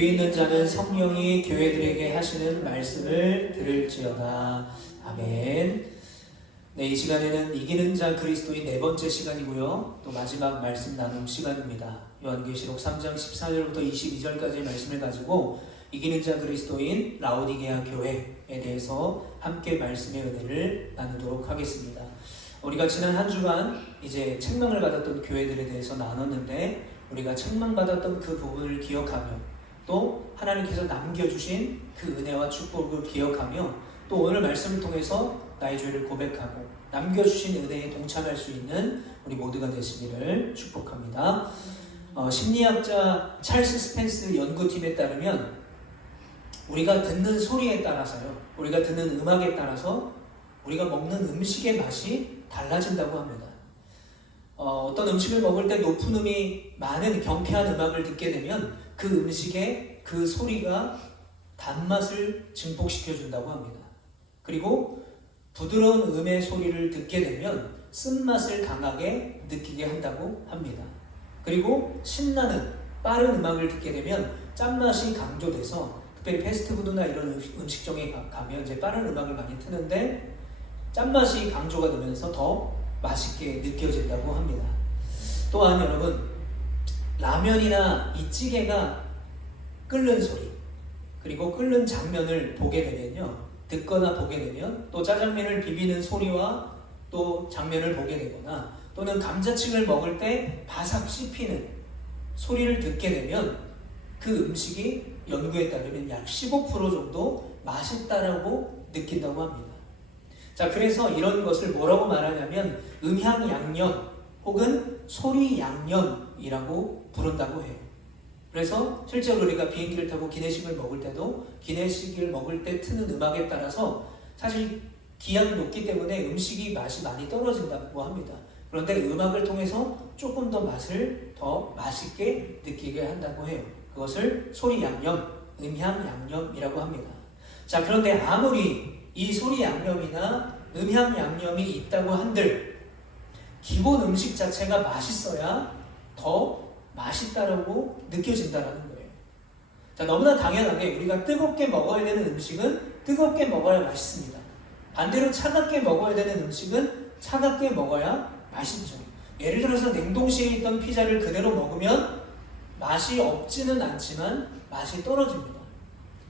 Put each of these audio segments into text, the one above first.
귀 있는 자는 성령이 교회들에게 하시는 말씀을 들을지어다. 아멘. 네, 이 시간에는 이기는 자 그리스도인 네 번째 시간이고요. 또 마지막 말씀 나눔 시간입니다. 요한계시록 3장 14절부터 22절까지의 말씀을 가지고 이기는 자 그리스도인 라오디게아 교회에 대해서 함께 말씀의 은혜를 나누도록 하겠습니다. 우리가 지난 한 주간 이제 책망을 받았던 교회들에 대해서 나눴는데, 우리가 책망받았던 그 부분을 기억하며 또 하나님께서 남겨주신 그 은혜와 축복을 기억하며 또 오늘 말씀을 통해서 나의 죄를 고백하고 남겨주신 은혜에 동참할 수 있는 우리 모두가 되시기를 축복합니다. 심리학자 찰스 스펜스 연구팀에 따르면 우리가 듣는 소리에 따라서요, 우리가 듣는 음악에 따라서 우리가 먹는 음식의 맛이 달라진다고 합니다. 어떤 음식을 먹을 때 높은 음이 많은 경쾌한 음악을 듣게 되면 그 음식의 그 소리가 단맛을 증폭시켜 준다고 합니다. 그리고 부드러운 음의 소리를 듣게 되면 쓴맛을 강하게 느끼게 한다고 합니다. 그리고 신나는 빠른 음악을 듣게 되면 짠맛이 강조돼서, 특별히 패스트푸드나 이런 음식점에 가면 이제 빠른 음악을 많이 트는데 짠맛이 강조가 되면서 더 맛있게 느껴진다고 합니다. 또한 여러분, 라면이나 이 찌개가 끓는 소리, 그리고 끓는 장면을 보게 되면요, 듣거나 보게 되면, 또 짜장면을 비비는 소리와 또 장면을 보게 되거나, 또는 감자칩을 먹을 때 바삭 씹히는 소리를 듣게 되면 그 음식이 연구에 따르면 약 15% 정도 맛있다라고 느낀다고 합니다. 자, 그래서 이런 것을 뭐라고 말하냐면 음향양념 혹은 소리양념이라고 부른다고 해요. 그래서 실제로 우리가 비행기를 타고 기내식을 먹을 때도 기내식을 먹을 때 트는 음악에 따라서 사실 기압이 높기 때문에 음식이 맛이 많이 떨어진다고 합니다. 그런데 음악을 통해서 조금 더 맛을 더 맛있게 느끼게 한다고 해요. 그것을 소리양념, 음향양념이라고 합니다. 자, 그런데 아무리 이 소리양념이나 음향양념이 있다고 한들 기본 음식 자체가 맛있어야 더 맛있다라고 느껴진다라는 거예요. 자, 너무나 당연하게 우리가 뜨겁게 먹어야 되는 음식은 뜨겁게 먹어야 맛있습니다. 반대로 차갑게 먹어야 되는 음식은 차갑게 먹어야 맛있죠. 예를 들어서 냉동실에 있던 피자를 그대로 먹으면 맛이 없지는 않지만 맛이 떨어집니다.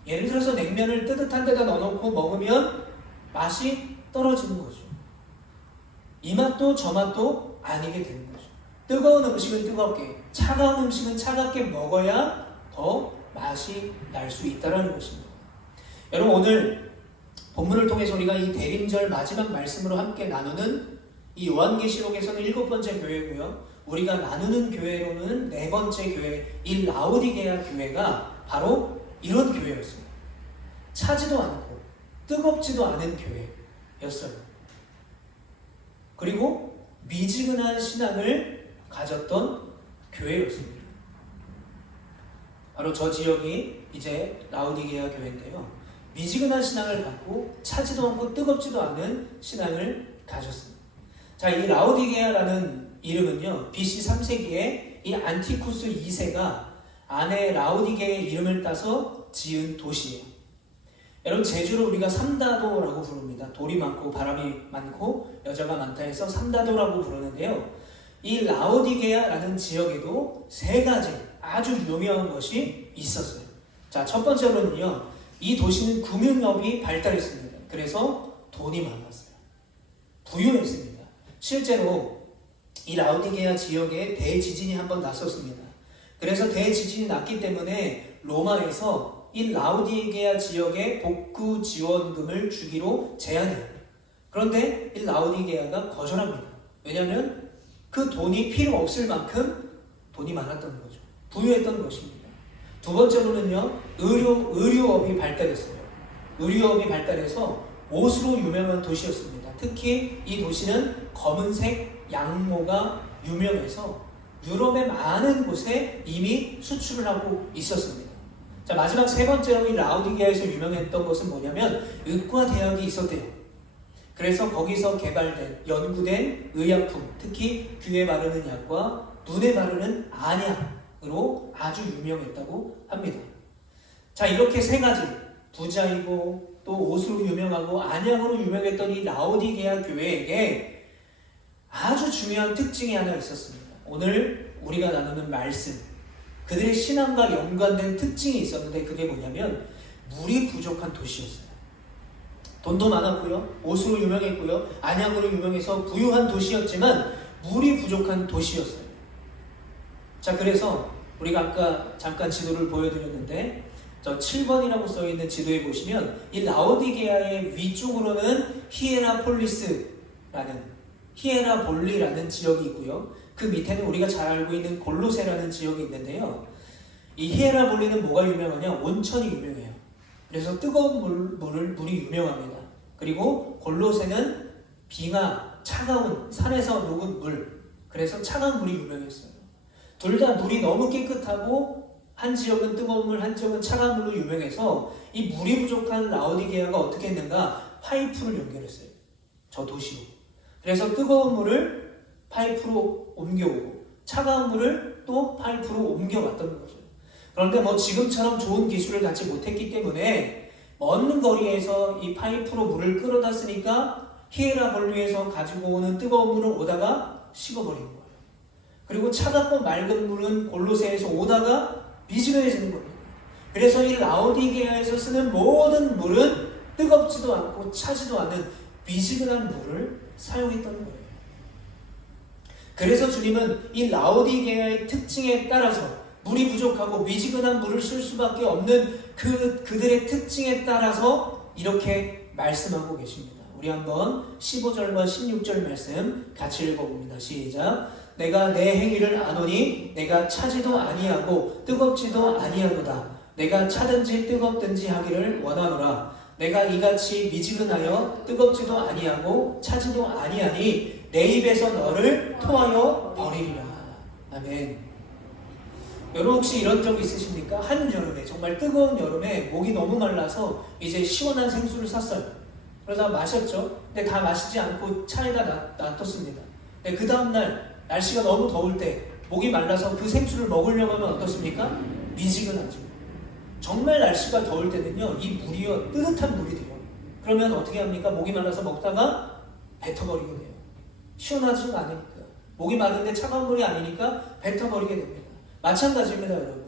예를 들어서 냉면을 뜨뜻한 데다 넣어놓고 먹으면 맛이 떨어지는 거죠. 이 맛도 저 맛도 아니게 되는 거죠. 뜨거운 음식은 뜨겁게, 차가운 음식은 차갑게 먹어야 더 맛이 날 수 있다는 것입니다. 여러분, 오늘 본문을 통해서 우리가 이 대림절 마지막 말씀으로 함께 나누는 이 요한계시록에서는 7번째 교회고요, 우리가 나누는 교회로는 4번째 교회, 이 라오디게아 교회가 바로 이런 교회였습니다. 차지도 않고 뜨겁지도 않은 교회였어요. 그리고 미지근한 신앙을 가졌던 교회였습니다. 바로 저 지역이 이제 라오디게아 교회인데요, 미지근한 신앙을 갖고 차지도 않고 뜨겁지도 않은 신앙을 가졌습니다. 자, 이 라오디게아라는 이름은요, BC 3세기에 이 안티쿠스 2세가 아내 라오디게의 이름을 따서 지은 도시예요. 여러분, 제주를 우리가 삼다도라고 부릅니다. 돌이 많고 바람이 많고 여자가 많다 해서 삼다도라고 부르는데요, 이 라오디게아라는 지역에도 3가지 아주 유명한 것이 있었어요. 자, 첫 번째로는요, 이 도시는 금융업이 발달했습니다. 그래서 돈이 많았어요. 부유했습니다. 실제로 이 라오디게아 지역에 대지진이 한번 났었습니다. 그래서 대지진이 났기 때문에 로마에서 이 라오디게아 지역에 복구 지원금을 주기로 제안해요. 그런데 이 라오디게아가 거절합니다. 왜냐하면 그 돈이 필요 없을 만큼 돈이 많았던 거죠. 부유했던 것입니다. 두 번째로는요, 의류업이 발달했어요. 의류업이 발달해서 옷으로 유명한 도시였습니다. 특히 이 도시는 검은색 양모가 유명해서 유럽의 많은 곳에 이미 수출을 하고 있었습니다. 자, 마지막 3번째로 이 라오디게아에서 유명했던 것은 뭐냐면 의과대학이 있었대요. 그래서 거기서 개발된, 연구된 의약품, 특히 귀에 바르는 약과 눈에 바르는 안약으로 아주 유명했다고 합니다. 자, 이렇게 세 가지, 부자이고 또 옷으로 유명하고 안양으로 유명했던 이 라오디게아 교회에게 아주 중요한 특징이 하나 있었습니다. 오늘 우리가 나누는 말씀, 그들의 신앙과 연관된 특징이 있었는데 그게 뭐냐면 물이 부족한 도시였어요. 돈도 많았고요, 옷으로 유명했고요, 안양으로 유명해서 부유한 도시였지만 물이 부족한 도시였어요. 자, 그래서 우리가 아까 잠깐 지도를 보여드렸는데 저 7번이라고 써있는 지도에 보시면 이 라오디게아의 위쪽으로는 히에라볼리라는 지역이 있고요, 그 밑에는 우리가 잘 알고 있는 골로세라는 지역이 있는데요, 이 히에라볼리는 뭐가 유명하냐? 온천이 유명해요. 그래서 뜨거운 물이 유명합니다. 그리고 골로새는 빙하, 차가운 산에서 녹은 물, 그래서 차가운 물이 유명했어요. 둘 다 물이 너무 깨끗하고 한 지역은 뜨거운 물, 한 지역은 차가운 물로 유명해서 이 물이 부족한 라오디게아가 어떻게 했는가? 파이프를 연결했어요. 저 도시로. 그래서 뜨거운 물을 파이프로 옮겨오고 차가운 물을 또 파이프로 옮겨왔던 거죠. 그런데 뭐 지금처럼 좋은 기술을 갖지 못했기 때문에 먼 거리에서 이 파이프로 물을 끌어다 쓰니까 히에라볼리에서 가지고 오는 뜨거운 물은 오다가 식어버리는 거예요. 그리고 차갑고 맑은 물은 골로새에서 오다가 미지근해지는 겁니다. 그래서 이 라오디게아에서 쓰는 모든 물은 뜨겁지도 않고 차지도 않은 미지근한 물을 사용했던 거예요. 그래서 주님은 이 라오디게아의 특징에 따라서 물이 부족하고 미지근한 물을 쓸 수밖에 없는 그들의 특징에 따라서 이렇게 말씀하고 계십니다. 우리 한번 15절과 16절 말씀 같이 읽어봅니다. 시작. 내가 내 행위를 아노니 내가 차지도 아니하고 뜨겁지도 아니하도다. 내가 차든지 뜨겁든지 하기를 원하노라. 내가 이같이 미지근하여 뜨겁지도 아니하고 차지도 아니하니 내 입에서 너를 토하여 버리리라. 아멘. 여러분 혹시 이런 적 있으십니까? 한여름에, 정말 뜨거운 여름에 목이 너무 말라서 이제 시원한 생수를 샀어요. 그러다 마셨죠. 근데 다 마시지 않고 차에다 놔뒀습니다. 근데 그 다음날 날씨가 너무 더울 때 목이 말라서 그 생수를 먹으려고 하면 어떻습니까? 미지근하죠. 정말 날씨가 더울 때는요, 이 물이요, 뜨뜻한 물이 돼요. 그러면 어떻게 합니까? 목이 말라서 먹다가 뱉어버리게 돼요. 시원하지는 않으니까. 목이 마른데 차가운 물이 아니니까 뱉어버리게 됩니다. 마찬가지입니다, 여러분.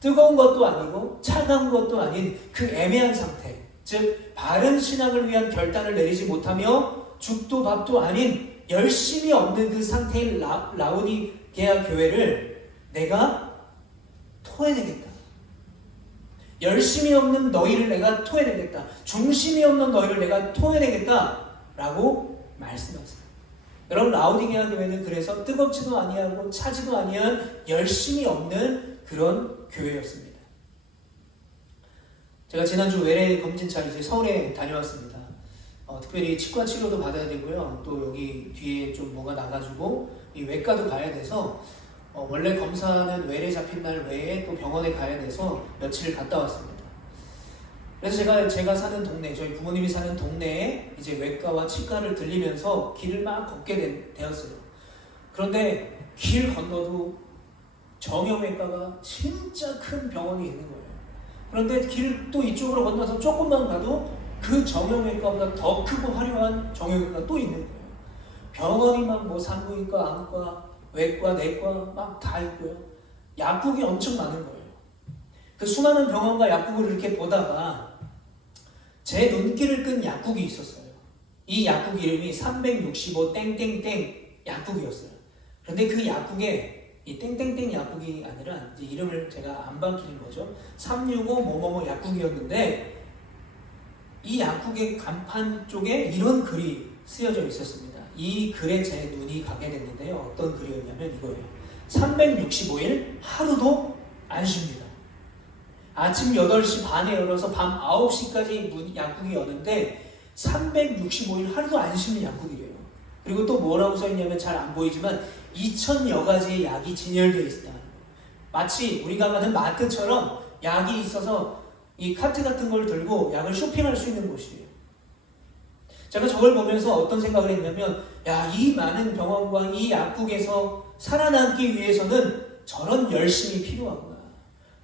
뜨거운 것도 아니고 차가운 것도 아닌 그 애매한 상태, 즉 바른 신앙을 위한 결단을 내리지 못하며 죽도 밥도 아닌 열심이 없는 그 상태인 라오디게아 교회를 내가 토해내겠다. 열심이 없는 너희를 내가 토해내겠다. 중심이 없는 너희를 내가 토해내겠다 라고 말씀하세요. 여러분, 라오디게아 교회는 그래서 뜨겁지도 아니하고 차지도 아니한 열심이 없는 그런 교회였습니다. 제가 지난주 외래 검진차 이제 서울에 다녀왔습니다. 특별히 치과 치료도 받아야 되고요. 또 여기 뒤에 좀 뭐가 나가지고 이 외과도 가야 돼서 원래 검사는 외래 잡힌 날 외에 또 병원에 가야 돼서 며칠 갔다 왔습니다. 그래서 제가 사는 동네, 저희 부모님이 사는 동네에 이제 외과와 치과를 들리면서 길을 막 걷게 되었어요. 그런데 길 건너도 정형외과가 진짜 큰 병원이 있는 거예요. 그런데 길 또 이쪽으로 건너서 조금만 가도 그 정형외과보다 더 크고 화려한 정형외과가 또 있는 거예요. 병원이 막 뭐 산부인과, 안과, 외과, 내과 막 다 있고요. 약국이 엄청 많은 거예요. 그 수많은 병원과 약국을 이렇게 보다가 제 눈길을 끈 약국이 있었어요. 이 약국 이름이 365 땡땡땡 약국이었어요. 그런데 그 약국에 이 땡땡땡 약국이 아니라 이제 이름을 제가 안 밝히는 거죠. 365 뭐뭐뭐 약국이었는데 이 약국의 간판 쪽에 이런 글이 쓰여져 있었습니다. 이 글에 제 눈이 가게 됐는데요. 어떤 글이었냐면 이거예요. 365일 하루도 안 쉽니다. 아침 8시 반에 열어서 밤 9시까지 약국이 여는데 365일 하루도 안 쉬는 약국이래요. 그리고 또 뭐라고 써있냐면 잘 안 보이지만 2000여 가지의 약이 진열되어 있다. 마치 우리가 가는 마트처럼 약이 있어서 이 카트 같은 걸 들고 약을 쇼핑할 수 있는 곳이에요. 제가 저걸 보면서 어떤 생각을 했냐면, 야, 이 많은 병원과 이 약국에서 살아남기 위해서는 저런 열심이 필요하구나.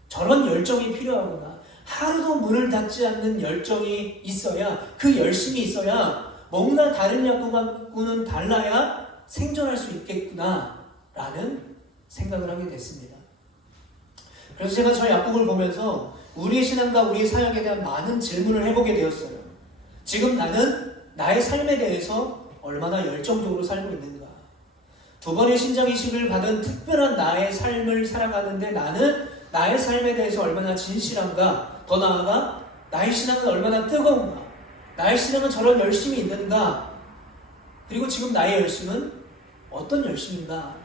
저런 열정이 필요하구나. 하루도 문을 닫지 않는 열정이 있어야, 그 열심이 있어야 뭔가 다른 약국하고는 달라야 생존할 수 있겠구나 라는 생각을 하게 됐습니다. 그래서 제가 저 약국을 보면서 우리의 신앙과 우리의 사역에 대한 많은 질문을 해보게 되었어요. 지금 나는 나의 삶에 대해서 얼마나 열정적으로 살고 있는가? 두 번의 신장이식을 받은 특별한 나의 삶을 살아가는데 나는 나의 삶에 대해서 얼마나 진실한가? 더 나아가 나의 신앙은 얼마나 뜨거운가? 나의 신앙은 저런 열심이 있는가? 그리고 지금 나의 열심은 어떤 열심인가?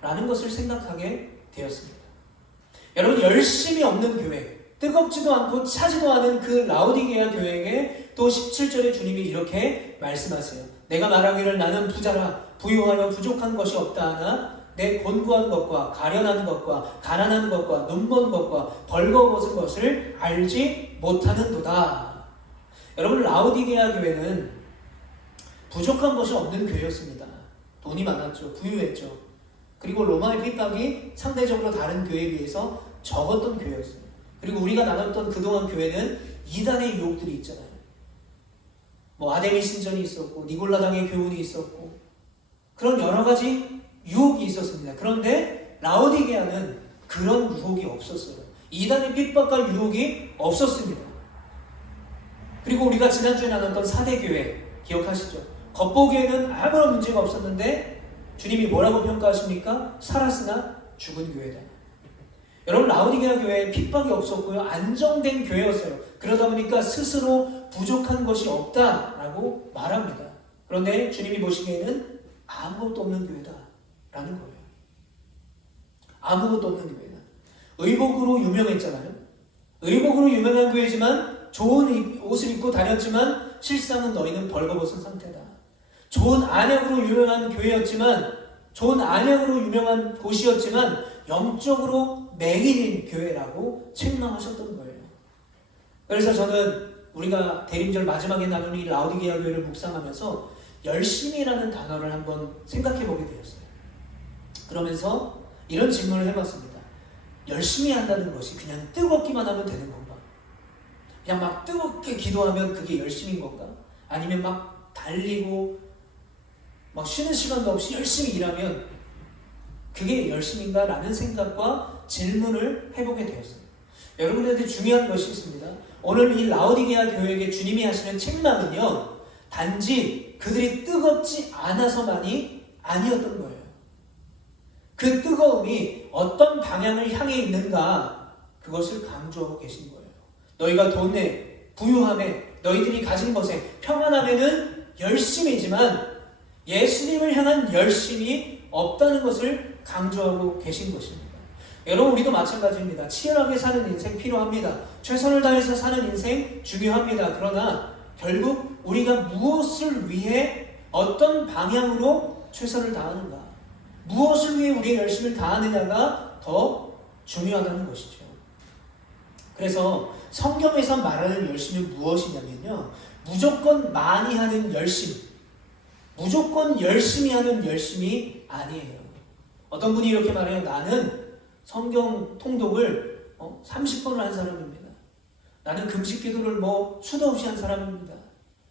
라는 것을 생각하게 되었습니다. 여러분, 열심이 없는 교회, 뜨겁지도 않고 차지도 않은 그 라오디게아 교회에게 또 17절에 주님이 이렇게 말씀하세요. 내가 말하기를 나는 부자라 부유하여 부족한 것이 없다 하나 내 곤고한 것과 가련한 것과 가난한 것과 눈먼 것과 벌거벗은 것을 알지 못하는도다. 여러분, 라오디게아 교회는 부족한 것이 없는 교회였습니다. 돈이 많았죠. 부유했죠. 그리고 로마의 핍박이 상대적으로 다른 교회에 비해서 적었던 교회였어요. 그리고 우리가 나눴던 그동안 교회는 이단의 유혹들이 있잖아요. 아데미 신전이 있었고 니골라당의 교훈이 있었고 그런 여러 가지 유혹이 있었습니다. 그런데 라오디게아는 그런 유혹이 없었어요. 이단의 핍박과 유혹이 없었습니다. 그리고 우리가 지난주에 나눴던 사대교회 기억하시죠? 겉보기에는 아무런 문제가 없었는데 주님이 뭐라고 평가하십니까? 살았으나 죽은 교회다. 여러분, 라오디게아 교회에 핍박이 없었고요. 안정된 교회였어요. 그러다 보니까 스스로 부족한 것이 없다라고 말합니다. 그런데 주님이 보시기에는 아무것도 없는 교회다라는 거예요. 아무것도 없는 교회다. 의복으로 유명했잖아요. 의복으로 유명한 교회지만 좋은 옷을 입고 다녔지만 실상은 너희는 벌거벗은 상태다. 좋은 안약으로 유명한 교회였지만, 좋은 안약으로 유명한 곳이었지만 영적으로 맹인인 교회라고 책망하셨던 거예요. 그래서 저는 우리가 대림절 마지막에 나눈 이 라오디게아 교회를 묵상하면서 열심히라는 단어를 한번 생각해 보게 되었어요. 그러면서 이런 질문을 해봤습니다. 열심히 한다는 것이 그냥 뜨겁기만 하면 되는 건가? 그냥 막 뜨겁게 기도하면 그게 열심인 건가? 아니면 막 달리고 막 쉬는 시간도 없이 열심히 일하면 그게 열심인가? 라는 생각과 질문을 해보게 되었어요. 여러분들한테 중요한 것이 있습니다. 오늘 이 라오디게아 교회에게 주님이 하시는 책망은요, 단지 그들이 뜨겁지 않아서만이 아니었던 거예요. 그 뜨거움이 어떤 방향을 향해 있는가, 그것을 강조하고 계신 거예요. 너희가 돈에, 부유함에, 너희들이 가진 것에, 평안함에는 열심이지만 예수님을 향한 열심이 없다는 것을 강조하고 계신 것입니다. 여러분, 우리도 마찬가지입니다. 치열하게 사는 인생 필요합니다. 최선을 다해서 사는 인생 중요합니다. 그러나 결국 우리가 무엇을 위해 어떤 방향으로 최선을 다하는가, 무엇을 위해 우리의 열심을 다하느냐가 더 중요하다는 것이죠. 그래서 성경에서 말하는 열심이 무엇이냐면요, 무조건 많이 하는 열심, 무조건 열심히 하는 열심이 아니에요. 어떤 분이 이렇게 말해요. 나는 성경 통독을 30번을 한 사람입니다. 나는 금식 기도를 수도 없이 한 사람입니다.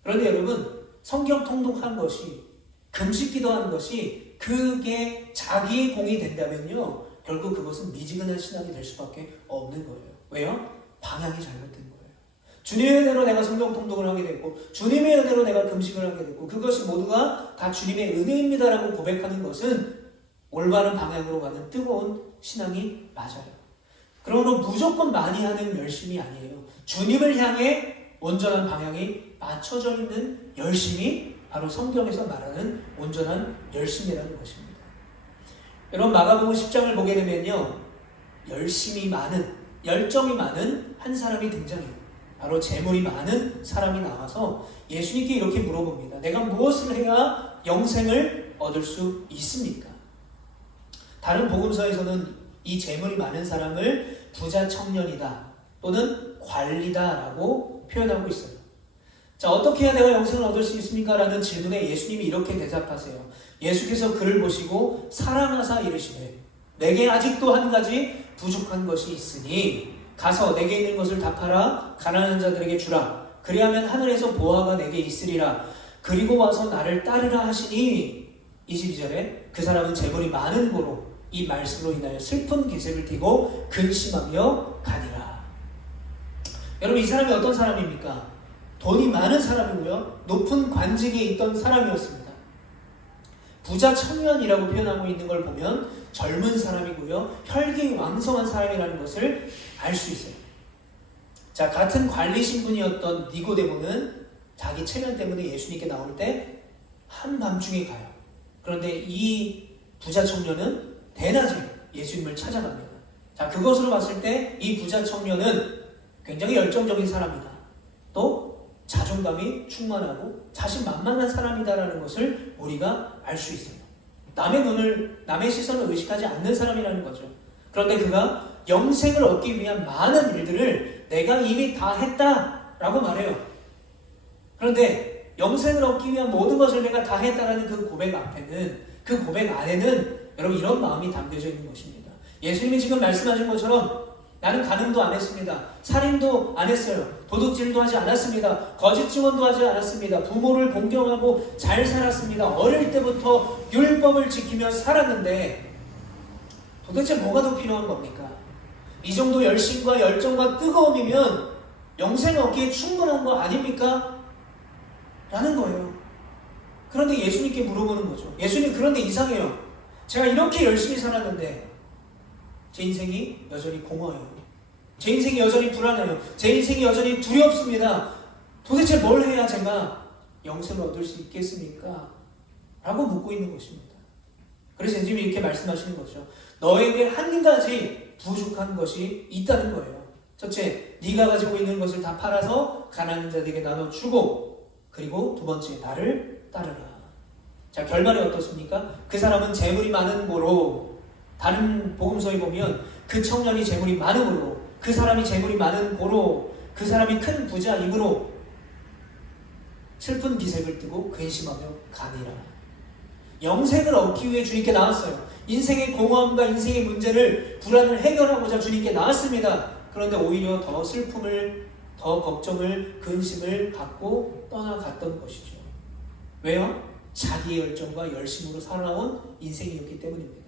그런데 여러분, 성경 통독한 것이, 금식 기도한 것이 그게 자기의 공이 된다면요, 결국 그것은 미지근한 신앙이 될 수밖에 없는 거예요. 왜요? 방향이 잘못된 거예요. 주님의 은혜로 내가 성경 통독을 하게 됐고, 주님의 은혜로 내가 금식을 하게 됐고, 그것이 모두가 다 주님의 은혜입니다라고 고백하는 것은 올바른 방향으로 가는 뜨거운 신앙이 맞아요. 그러므로 무조건 많이 하는 열심이 아니에요. 주님을 향해 온전한 방향이 맞춰져 있는 열심이 바로 성경에서 말하는 온전한 열심이라는 것입니다. 여러분, 마가복음 10장을 보게 되면요, 열심이 많은, 열정이 많은 한 사람이 등장해요. 바로 재물이 많은 사람이 나와서 예수님께 이렇게 물어봅니다. 내가 무엇을 해야 영생을 얻을 수 있습니까? 다른 복음서에서는 이 재물이 많은 사람을 부자 청년이다 또는 관리다라고 표현하고 있어요. 자, 어떻게 해야 내가 영생을 얻을 수 있습니까? 라는 질문에 예수님이 이렇게 대답하세요. 예수께서 그를 보시고 사랑하사 이르시되 내게 아직도 한 가지 부족한 것이 있으니 가서 내게 있는 것을 다 팔아 가난한 자들에게 주라. 그리하면 하늘에서 보화가 내게 있으리라. 그리고 와서 나를 따르라 하시니 22절에 그 사람은 재물이 많은 고로 이 말씀으로 인하여 슬픈 기색을 띠고 근심하며 가니라. 여러분, 이 사람이 어떤 사람입니까? 돈이 많은 사람이고요, 높은 관직에 있던 사람이었습니다. 부자 청년이라고 표현하고 있는 걸 보면 젊은 사람이고요, 혈기 왕성한 사람이라는 것을 알 수 있어요. 자, 같은 관리 신분이었던 니고데모는 자기 체면 때문에 예수님께 나올 때 한밤중에 가요. 그런데 이 부자 청년은 대낮에 예수님을 찾아갑니다. 자, 그것으로 봤을 때 이 부자 청년은 굉장히 열정적인 사람이다. 또 자존감이 충만하고 자신만만한 사람이다라는 것을 우리가 알 수 있어요. 남의 시선을 의식하지 않는 사람이라는 거죠. 그런데 그가 영생을 얻기 위한 많은 일들을 내가 이미 다 했다라고 말해요. 그런데 영생을 얻기 위한 모든 것을 내가 다 했다라는 그 고백 앞에는, 그 고백 안에는 여러분 이런 마음이 담겨져 있는 것입니다. 예수님이 지금 말씀하신 것처럼 나는 간음도 안 했습니다. 살인도 안 했어요. 도둑질도 하지 않았습니다. 거짓 증언도 하지 않았습니다. 부모를 공경하고 잘 살았습니다. 어릴 때부터 율법을 지키며 살았는데 도대체 뭐가 더 필요한 겁니까? 이 정도 열심과 열정과 뜨거움이면 영생 얻기에 충분한 거 아닙니까? 라는 거예요. 그런데 예수님께 물어보는 거죠. 예수님, 그런데 이상해요. 제가 이렇게 열심히 살았는데 제 인생이 여전히 공허해요. 제 인생이 여전히 불안해요. 제 인생이 여전히 두렵습니다. 도대체 뭘 해야 제가 영생을 얻을 수 있겠습니까? 라고 묻고 있는 것입니다. 그래서 예수님이 이렇게 말씀하시는 거죠. 너에게 한 가지 부족한 것이 있다는 거예요. 첫째, 네가 가지고 있는 것을 다 팔아서 가난한 자들에게 나눠주고, 그리고 두 번째, 나를 따르라. 자, 결말이 어떻습니까? 그 사람은 재물이 많은 고로, 다른 복음서에 보면 그 청년이 재물이 많음으로, 그 사람이 재물이 많은 고로, 그 사람이 큰 부자이므로 슬픈 기색을 띠고 근심하며 가니라. 영생을 얻기 위해 주님께 나왔어요. 인생의 공허함과 인생의 문제를, 불안을 해결하고자 주님께 나왔습니다. 그런데 오히려 더 슬픔을, 더 걱정을, 근심을 갖고 떠나갔던 것이죠. 왜요? 자기의 열정과 열심으로 살아온 인생이었기 때문입니다.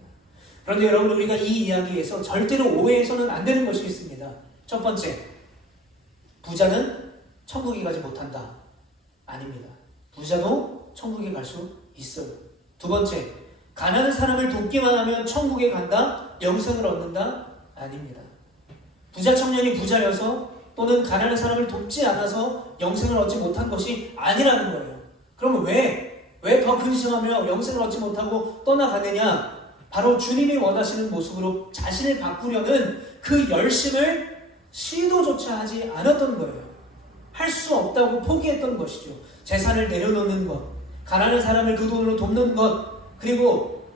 그런데 여러분, 우리가 이 이야기에서 절대로 오해해서는 안 되는 것이 있습니다. 첫 번째, 부자는 천국에 가지 못한다. 아닙니다. 부자도 천국에 갈 수 있어요. 두 번째, 가난한 사람을 돕기만 하면 천국에 간다, 영생을 얻는다? 아닙니다. 부자 청년이 부자여서 또는 가난한 사람을 돕지 않아서 영생을 얻지 못한 것이 아니라는 거예요. 그러면 왜 더 근심하며 영생을 얻지 못하고 떠나가느냐? 바로 주님이 원하시는 모습으로 자신을 바꾸려는 그 열심을 시도조차 하지 않았던 거예요. 할 수 없다고 포기했던 것이죠. 재산을 내려놓는 것, 가난한 사람을 그 돈으로 돕는 것, 그리고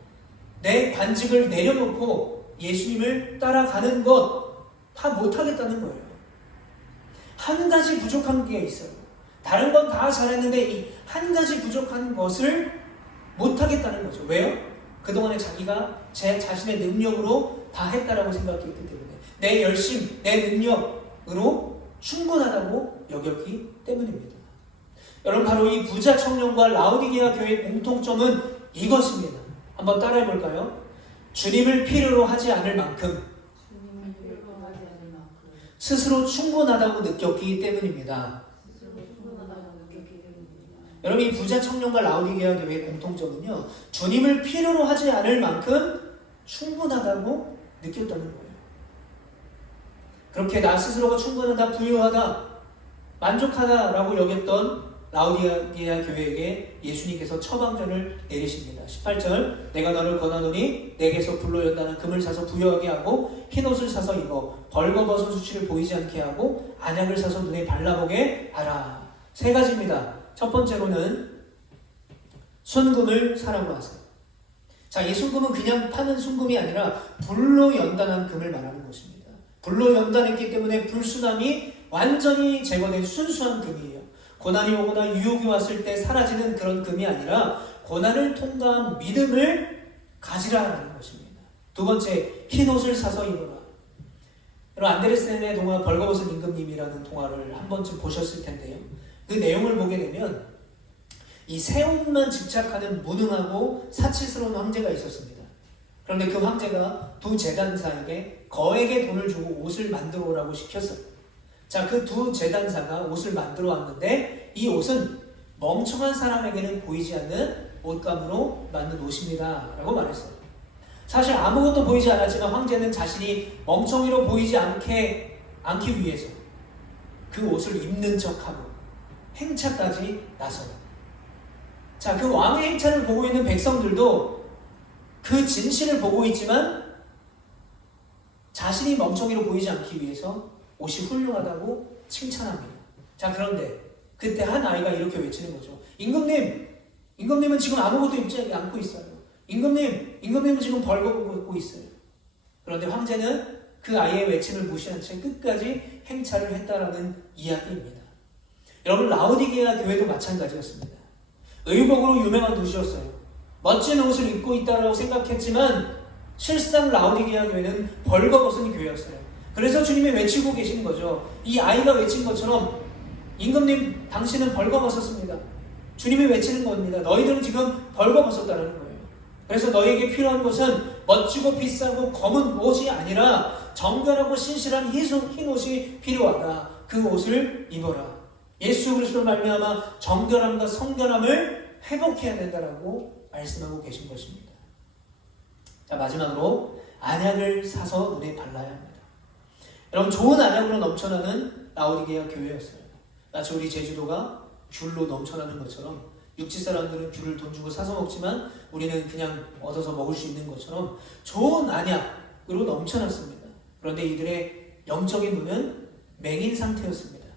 내 관직을 내려놓고 예수님을 따라가는 것 다 못하겠다는 거예요. 한 가지 부족한 게 있어요. 다른 건 다 잘했는데 이 한 가지 부족한 것을 못하겠다는 거죠. 왜요? 그동안에 자기가 자신의 능력으로 다 했다라고 생각했기 때문에, 내 열심, 내 능력으로 충분하다고 여겼기 때문입니다. 여러분, 바로 이 부자 청년과 라오디게아 교회의 공통점은 이것입니다. 한번 따라해 볼까요? 주님을 필요로 하지 않을 만큼 스스로 충분하다고 느꼈기 때문입니다. 여러분, 이 부자 청년과 라오디게아 교회의 공통점은요, 주님을 필요로 하지 않을 만큼 충분하다고 느꼈다는 거예요. 그렇게 나 스스로가 충분하다, 부유하다, 만족하다라고 여겼던 라오디게아 교회에게 예수님께서 처방전을 내리십니다. 18절, 내가 너를 권하노니 내게서 불로 연단한 금을 사서 부유하게 하고 흰옷을 사서 입어 벌거벗은 수치를 보이지 않게 하고 안약을 사서 눈에 발라보게 하라. 세 가지입니다. 첫 번째로는 순금을 사라고 하세요. 자, 이 순금은 그냥 파는 순금이 아니라 불로 연단한 금을 말하는 것입니다. 불로 연단했기 때문에 불순함이 완전히 제거된 순수한 금이에요. 고난이 오거나 유혹이 왔을 때 사라지는 그런 금이 아니라 고난을 통과한 믿음을 가지라는 것입니다. 두 번째, 흰 옷을 사서 입어라. 여러분 안데르센의 동화 벌거벗은 임금님이라는 동화를 한 번쯤 보셨을 텐데요. 그 내용을 보게 되면 이 새 옷만 집착하는 무능하고 사치스러운 황제가 있었습니다. 그런데 그 황제가 두 재단사에게 거액의 돈을 주고 옷을 만들어 오라고 시켰어요. 자, 그 두 재단사가 옷을 만들어 왔는데 이 옷은 멍청한 사람에게는 보이지 않는 옷감으로 만든 옷입니다 라고 말했어요. 사실 아무것도 보이지 않았지만 황제는 자신이 멍청이로 보이지 않기 위해서 그 옷을 입는 척하고 행차까지 나서요. 자, 그 왕의 행차를 보고 있는 백성들도 그 진실을 보고 있지만 자신이 멍청이로 보이지 않기 위해서 옷이 훌륭하다고 칭찬합니다. 자, 그런데 그때 한 아이가 이렇게 외치는 거죠. 임금님은 지금 아무것도 입지 않고 있어요. 임금님은 지금 벌거벗고 입고 있어요. 그런데 황제는 그 아이의 외침을 무시한 채 끝까지 행차를 했다라는 이야기입니다. 여러분 라오디게아 교회도 마찬가지였습니다. 의복으로 유명한 도시였어요. 멋진 옷을 입고 있다고 생각했지만 실상 라오디게아 교회는 벌거벗은 교회였어요. 그래서 주님이 외치고 계신 거죠. 이 아이가 외친 것처럼 임금님 당신은 벌거벗었습니다. 주님이 외치는 겁니다. 너희들은 지금 벌거벗었다는 거예요. 그래서 너희에게 필요한 것은 멋지고 비싸고 검은 옷이 아니라 정결하고 신실한 흰 옷이 필요하다. 그 옷을 입어라. 예수 그리스도로 말미암아 정결함과 성결함을 회복해야 된다라고 말씀하고 계신 것입니다. 자, 마지막으로 안약을 사서 눈에 발라야 합니다. 여러분 좋은 안약으로 넘쳐나는 라오디게아 교회였어요. 마치 우리 제주도가 귤로 넘쳐나는 것처럼 육지 사람들은 귤을 돈 주고 사서 먹지만 우리는 그냥 얻어서 먹을 수 있는 것처럼 좋은 안약으로 넘쳐났습니다. 그런데 이들의 영적인 눈은 맹인 상태였습니다.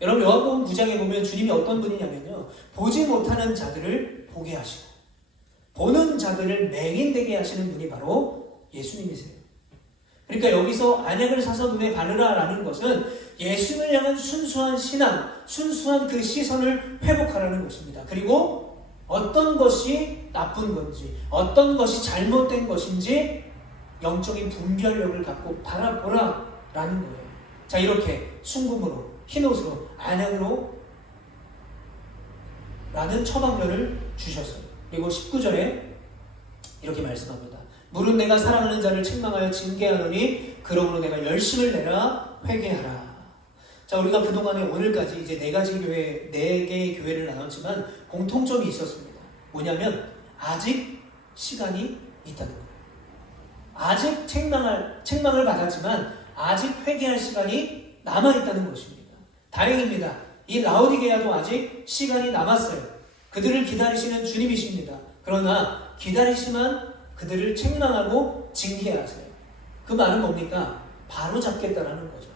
여러분 요한복음 9장에 보면 주님이 어떤 분이냐면요, 보지 못하는 자들을 보게 하시고 보는 자들을 맹인되게 하시는 분이 바로 예수님이세요. 그러니까 여기서 안약을 사서 눈에 바르라라는 것은 예수님을 향한 순수한 신앙, 순수한 그 시선을 회복하라는 것입니다. 그리고 어떤 것이 나쁜 건지, 어떤 것이 잘못된 것인지 영적인 분별력을 갖고 바라보라라는 거예요. 자, 이렇게 순금으로, 흰옷으로, 안약으로 라는 처방전을 주셨어요. 그리고 19절에 이렇게 말씀합니다. 물은 내가 사랑하는 자를 책망하여 징계하노니 그러므로 내가 열심을 내라 회개하라. 자, 우리가 그동안에 오늘까지 이제 네 개의 교회를 나눴지만 공통점이 있었습니다. 뭐냐면 아직 시간이 있다는 거예요. 아직 책망을 받았지만 아직 회개할 시간이 남아있다는 것입니다. 다행입니다. 이 라오디게아도 아직 시간이 남았어요. 그들을 기다리시는 주님이십니다. 그러나 기다리시만 그들을 책망하고 징계하세요. 그 말은 뭡니까? 바로 잡겠다라는 거죠.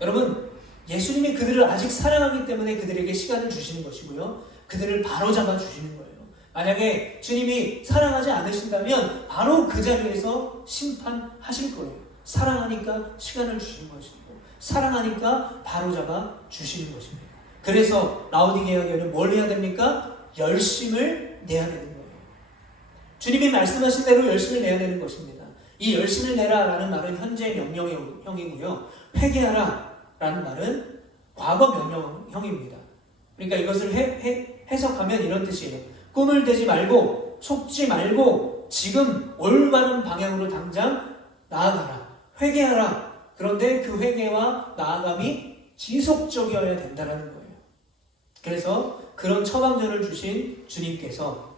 여러분, 예수님이 그들을 아직 사랑하기 때문에 그들에게 시간을 주시는 것이고요, 그들을 바로 잡아 주시는 거예요. 만약에 주님이 사랑하지 않으신다면 바로 그 자리에서 심판하실 거예요. 사랑하니까 시간을 주시는 것이고 사랑하니까 바로 잡아 주시는 것입니다. 그래서 라오디게아 교회는 뭘 해야 됩니까? 열심을 내야 되는 거예요. 주님이 말씀하신 대로 열심을 내야 되는 것입니다. 이 열심을 내라라는 말은 현재 명령형이고요, 회개하라 라는 말은 과거 명령형입니다. 그러니까 이것을 해석하면 이런 뜻이에요. 꿈을 대지 말고 속지 말고 지금 올바른 방향으로 당장 나아가라. 회개하라. 그런데 그 회개와 나아감이 지속적이어야 된다는 거예요. 그래서 그런 처방전을 주신 주님께서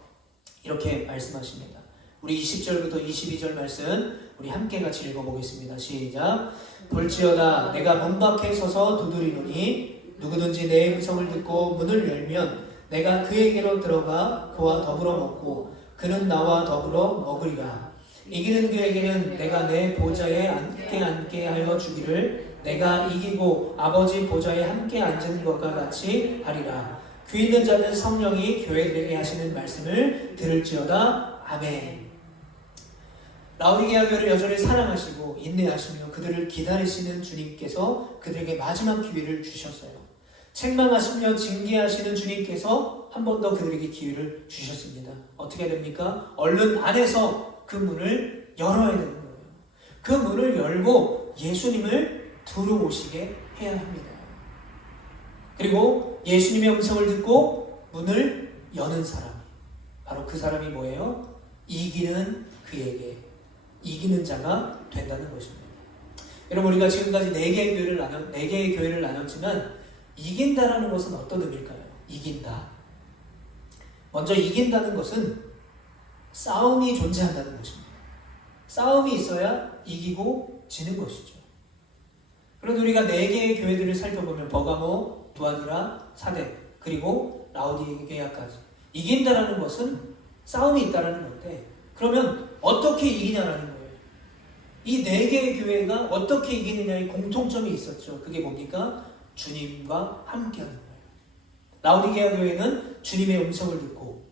이렇게 말씀하십니다. 우리 20절부터 22절 말씀 우리 함께 같이 읽어보겠습니다. 시작. 볼지어다 내가 문 밖에 서서 두드리노니 누구든지 내 음성을 듣고 문을 열면 내가 그에게로 들어가 그와 더불어 먹고 그는 나와 더불어 먹으리라. 이기는 그에게는 내가 내 보좌에 함께 하여 주기를 내가 이기고 아버지 보좌에 함께 앉은 것과 같이 하리라. 귀 있는 자는 성령이 교회들에게 하시는 말씀을 들을지어다. 아멘. 라오디게아 교회를 여전히 사랑하시고 인내하시며 그들을 기다리시는 주님께서 그들에게 마지막 기회를 주셨어요. 책망하시며 징계하시는 주님께서 한 번 더 그들에게 기회를 주셨습니다. 어떻게 됩니까? 얼른 안에서 그 문을 열어야 되는 거예요. 그 문을 열고 예수님을 들어오시게 해야 합니다. 그리고 예수님의 음성을 듣고 문을 여는 사람, 바로 그 사람이 뭐예요? 이기는 그에게, 이기는 자가 된다는 것입니다. 여러분, 우리가 지금까지 4개의 교회를 나눴지만 이긴다라는 것은 어떤 의미일까요? 이긴다. 먼저 이긴다는 것은 싸움이 존재한다는 것입니다. 싸움이 있어야 이기고 지는 것이죠. 그런데 우리가 4개의 교회들을 살펴보면 버가모, 두아디라, 사대, 그리고 라오디게아까지 이긴다라는 것은 싸움이 있다라는 건데, 그러면 어떻게 이기냐라는 거예요. 이 4개의 교회가 어떻게 이기느냐의 공통점이 있었죠. 그게 뭡니까? 주님과 함께하는 거예요. 라오디게아 교회는 주님의 음성을 듣고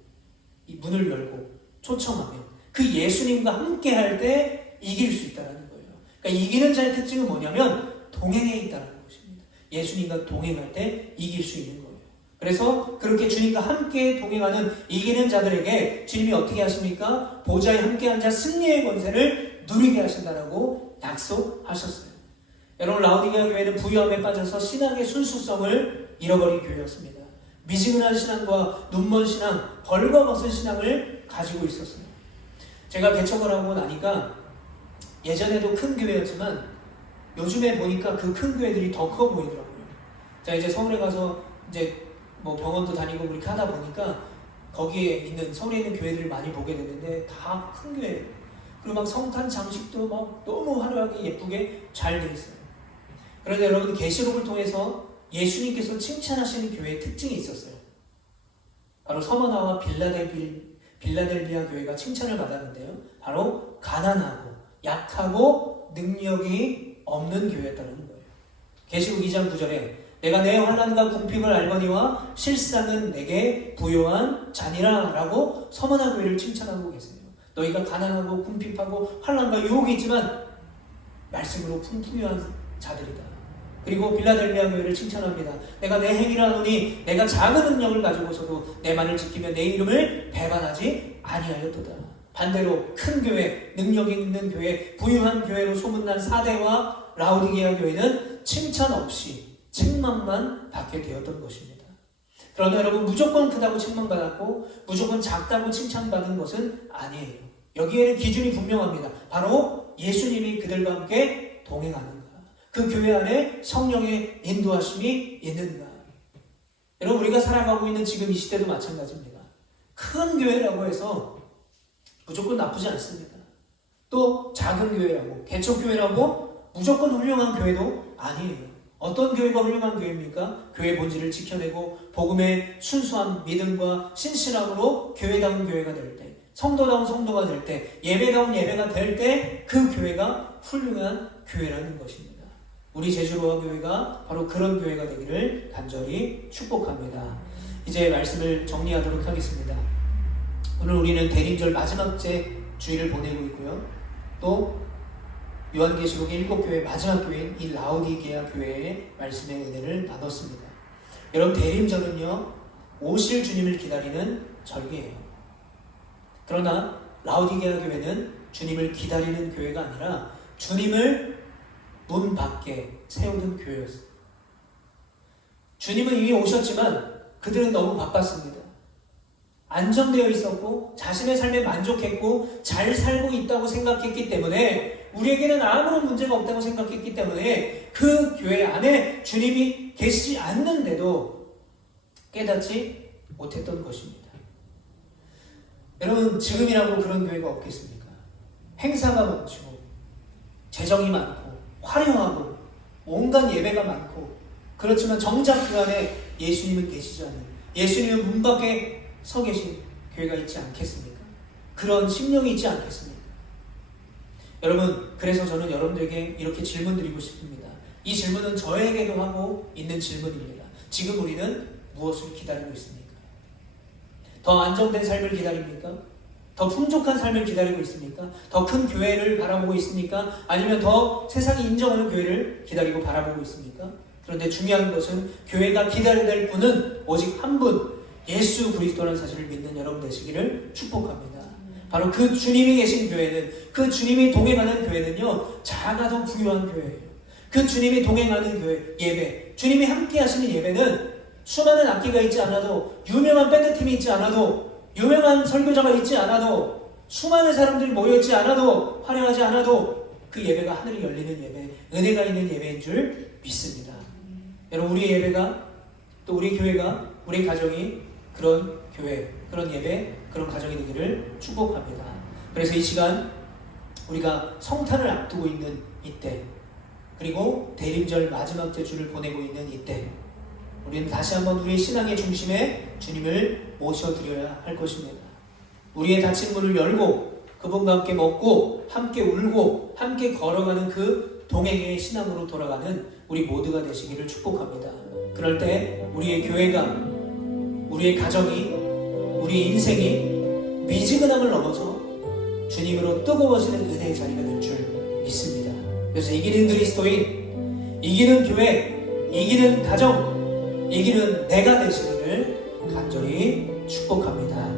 이 문을 열고 초청하면 그 예수님과 함께할 때 이길 수 있다는 거예요. 그러니까 이기는 자의 특징은 뭐냐면 동행에 있다는 것입니다. 예수님과 동행할 때 이길 수 있는 거예요. 그래서 그렇게 주님과 함께 동행하는 이기는 자들에게 주님이 어떻게 하십니까? 보좌에 함께한 자 승리의 권세를 누리게 하신다라고 약속하셨어요. 여러분, 라오디게아 교회는 부유함에 빠져서 신앙의 순수성을 잃어버린 교회였습니다. 미지근한 신앙과 눈먼 신앙, 벌거벗은 신앙을 가지고 있었어요. 제가 개척을 하고 나니까 예전에도 큰 교회였지만 요즘에 보니까 그 큰 교회들이 더 커 보이더라고요. 자, 이제 서울에 가서 이제 뭐 병원도 다니고 그렇게 하다 보니까 거기에 있는, 서울에 있는 교회들을 많이 보게 되는데 다 큰 교회예요. 그리고 막 성탄 장식도 막 너무 화려하게 예쁘게 잘 돼 있어요. 그런데 여러분, 계시록을 통해서 예수님께서 칭찬하시는 교회의 특징이 있었어요. 바로 서머나와 빌라델비아 교회가 칭찬을 받았는데요. 바로 가난하고 약하고 능력이 없는 교회였다는 거예요. 계시록 2장 9절에 내가 내 환난과 궁핍을 알거니와 실상은 내게 부요한 잔이라 라고 서머나 교회를 칭찬하고 계세요. 너희가 가난하고 궁핍하고 환난과 유혹이 있지만 말씀으로 풍부한 자들이다. 그리고 빌라델비아 교회를 칭찬합니다. 내가 내 행위를 하노니 내가 작은 능력을 가지고서도 내 말을 지키며 내 이름을 배반하지 아니하였도다. 반대로 큰 교회, 능력 있는 교회, 부유한 교회로 소문난 사대와 라오디게아 교회는 칭찬 없이 책망만 받게 되었던 것입니다. 그러나 여러분, 무조건 크다고 책망받았고 무조건 작다고 칭찬받은 것은 아니에요. 여기에는 기준이 분명합니다. 바로 예수님이 그들과 함께 동행하는가, 그 교회 안에 성령의 인도하심이 있는가. 여러분, 우리가 살아가고 있는 지금 이 시대도 마찬가지입니다. 큰 교회라고 해서 무조건 나쁘지 않습니다. 또 작은 교회라고, 개척교회라고 무조건 훌륭한 교회도 아니에요. 어떤 교회가 훌륭한 교회입니까? 교회 본질을 지켜내고 복음의 순수한 믿음과 신실함으로 교회다운 교회가 될 때, 성도다운 성도가 될 때, 예배다운 예배가 될 때 그 교회가 훌륭한 교회라는 것입니다. 우리 제주로와 교회가 바로 그런 교회가 되기를 간절히 축복합니다. 이제 말씀을 정리하도록 하겠습니다. 오늘 우리는 대림절 마지막 주일을 보내고 있고요. 또 요한계시록의 7교회 마지막 교회인 이 라오디게아 교회의 말씀의 은혜를 나눴습니다. 여러분, 대림절은요, 오실 주님을 기다리는 절기예요. 그러나 라오디게아 교회는 주님을 기다리는 교회가 아니라 주님을 문 밖에 세우는 교회였어요. 주님은 이미 오셨지만 그들은 너무 바빴습니다. 안정되어 있었고 자신의 삶에 만족했고 잘 살고 있다고 생각했기 때문에, 우리에게는 아무런 문제가 없다고 생각했기 때문에 그 교회 안에 주님이 계시지 않는데도 깨닫지 못했던 것입니다. 여러분, 지금이라고 그런 교회가 없겠습니까? 행사가 많고 재정이 많고 화려하고 온갖 예배가 많고, 그렇지만 정작 그 안에 예수님은 계시지 않는, 예수님은 문 밖에 서 계신 교회가 있지 않겠습니까? 그런 심령이 있지 않겠습니까? 여러분, 그래서 저는 여러분들에게 이렇게 질문 드리고 싶습니다. 이 질문은 저에게도 하고 있는 질문입니다. 지금 우리는 무엇을 기다리고 있습니까? 더 안정된 삶을 기다립니까? 더 풍족한 삶을 기다리고 있습니까? 더 큰 교회를 바라보고 있습니까? 아니면 더 세상이 인정하는 교회를 기다리고 바라보고 있습니까? 그런데 중요한 것은 교회가 기다려야 될 분은 오직 한 분, 예수 그리스도라는 사실을 믿는 여러분 되시기를 축복합니다. 바로 그 주님이 계신 교회는, 그 주님이 동행하는 교회는요, 작아도 부유한 교회예요. 그 그 주님이 동행하는 교회, 예배, 주님이 함께 하시는 예배는 수많은 악기가 있지 않아도, 유명한 밴드팀이 있지 않아도, 유명한 설교자가 있지 않아도, 수많은 사람들이 모여있지 않아도, 환영하지 않아도 그 예배가 하늘이 열리는 예배, 은혜가 있는 예배인 줄 믿습니다. 여러분, 우리의 예배가, 또 우리 교회가, 우리 가정이 그런 교회, 그런 예배, 그런 가정이 되기를 축복합니다. 그래서 이 시간 우리가 성탄을 앞두고 있는 이때, 그리고 대림절 마지막 주를 보내고 있는 이때, 우리는 다시 한번 우리의 신앙의 중심에 주님을 모셔드려야 할 것입니다. 우리의 닫힌 문을 열고 그분과 함께 먹고 함께 울고 함께 걸어가는 그 동행의 신앙으로 돌아가는 우리 모두가 되시기를 축복합니다. 그럴 때 우리의 교회가, 우리의 가정이, 우리의 인생이 미지근함을 넘어서 주님으로 뜨거워지는 은혜의 자리가 될 줄 믿습니다. 그래서 이기는 그리스도인, 이기는 교회, 이기는 가정, 이기는 내가 되시기를 간절히 축복합니다.